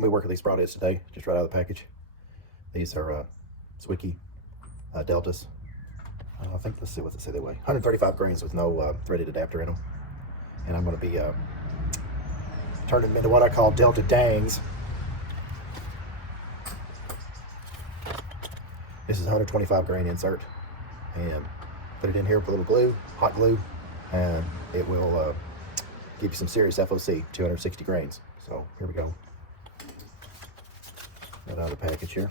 Let me work with these broadheads today, just right out of the package. These are Zwickey Deltas. I think, let's see what they say they weigh. 135 grains with no threaded adapter in them. And I'm going to be turning them into what I call Delta DANGS. This is 125 grain insert. And put it in here with a little glue, hot glue, and it will give you some serious FOC, 260 grains. So here we go. Right out of the package here.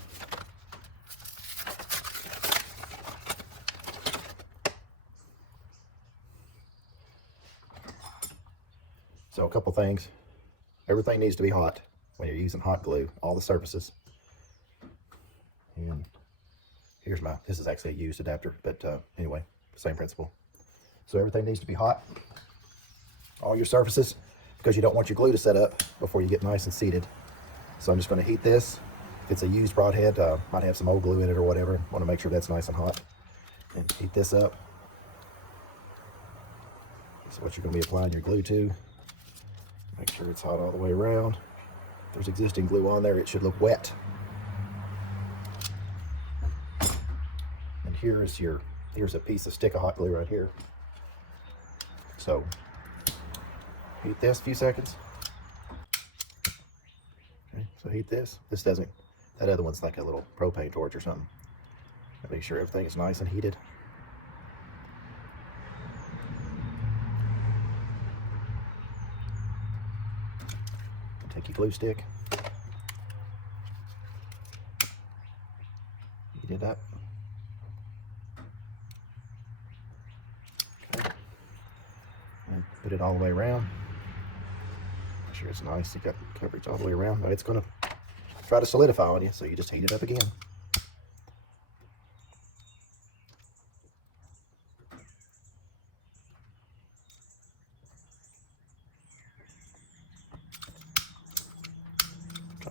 So a couple things. Everything needs to be hot when you're using hot glue, all the surfaces. And here's this is actually a used adapter, but anyway, same principle. So everything needs to be hot, all your surfaces, because you don't want your glue to set up before you get nice and seated. So I'm just going to heat this. If it's a used broadhead, might have some old glue in it or whatever. Want to make sure that's nice and hot. And heat this up. This is what you're going to be applying your glue to. Make sure it's hot all the way around. If there's existing glue on there, it should look wet. And here's a stick of hot glue right here. So heat this a few seconds. Okay, so heat this. This doesn't, that other one's like a little propane torch or something. Make sure everything is nice and heated. Take your glue stick. Heat it up. Okay. And put it all the way around. Make sure it's nice. You got coverage all the way around. Now it's going to try to solidify on you, so you just heat it up again.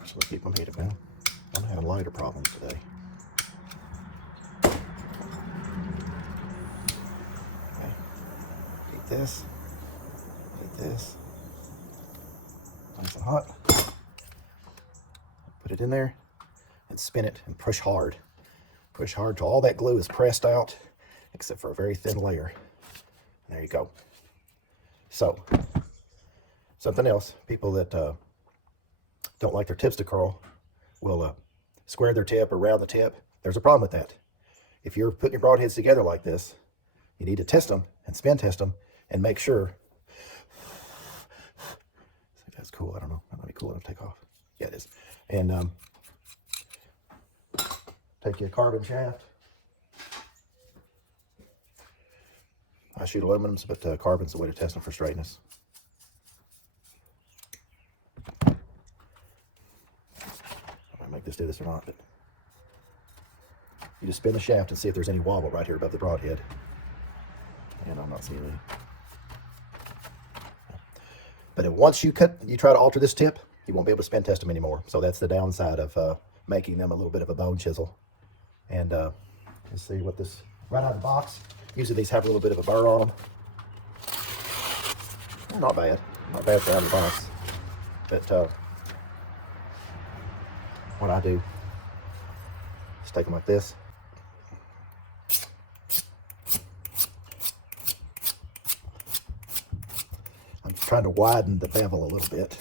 So let's keep them heated down. I'm having lighter problems today. Okay. Heat this. Heat this. Nice and hot. Put it in there and spin it and push hard. Push hard till all that glue is pressed out, except for a very thin layer. And there you go. So, something else. People that don't like their tips to curl will square their tip or round the tip. There's a problem with that. If you're putting your broadheads together like this, you need to test them and spin test them and make sure. See, that's cool. I don't know. That might be cool enough to take off. Yeah, it is. And take your carbon shaft. I shoot aluminums, but carbon's the way to test them for straightness. Make this do this or not, but you just spin the shaft and see if there's any wobble right here above the broadhead. And I'm not seeing any. But once you try to alter this tip, you won't be able to spin test them anymore. So that's the downside of making them a little bit of a bone chisel. And let's see what this, right out of the box. Usually these have a little bit of a burr on them. Not bad. Not bad for out of the box. But what I do is take them like this. I'm trying to widen the bevel a little bit.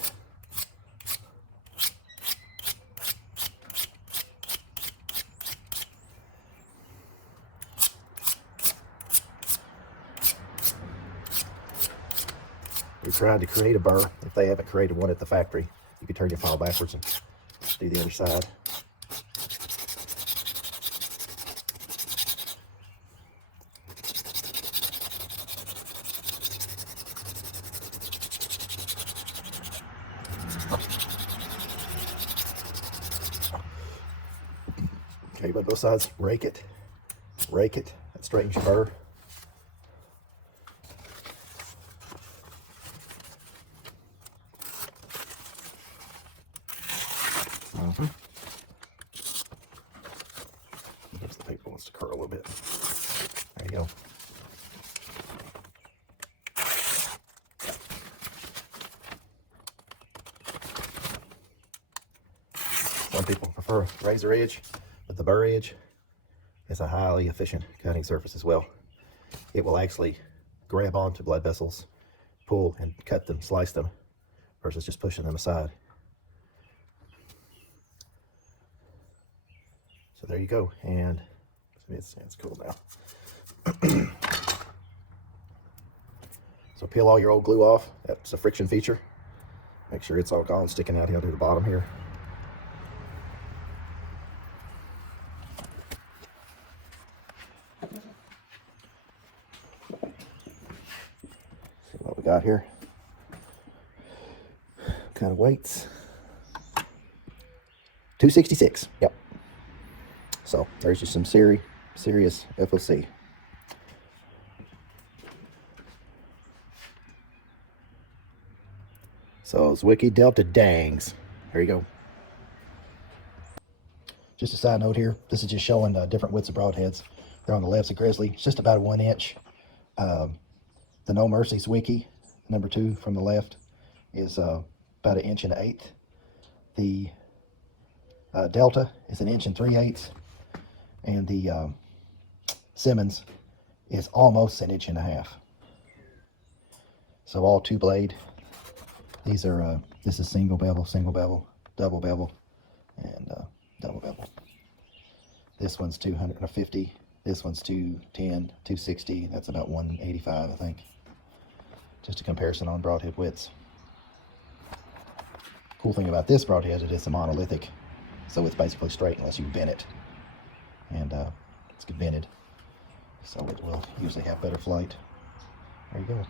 You're trying to create a burr. If they haven't created one at the factory, you can turn your file backwards and do the other side. Okay, but both sides, rake it, that straightens your burr. I guess the paper wants to curl a little bit. There you go. Some people prefer razor edge, but the burr edge is a highly efficient cutting surface as well. It will actually grab onto blood vessels, pull and cut them, slice them, versus just pushing them aside. So there you go, and it's cool now. So peel all your old glue off. That's a friction feature. Make sure it's all gone, sticking out here to the bottom here. See what we got here. What kind of weights? 266. Yep. So there's just some serious FOC. So Zwickey Delta DANGS. There you go. Just a side note here. This is just showing different widths of broadheads. There on the left's a grizzly. It's just about a 1 inch. The No Mercy Zwickey, number 2 from the left, is about 1 1/8 inches. The Delta is 1 3/8 inches. And the Simmons is almost 1.5 inches. So all 2 blade. These are, this is single bevel, double bevel, and double bevel. This one's 250, this one's 210, 260, that's about 185, I think. Just a comparison on broadhead widths. Cool thing about this broadhead is it's a monolithic, so it's basically straight unless you bend it. And it's vented, so it will usually have better flight. There you go.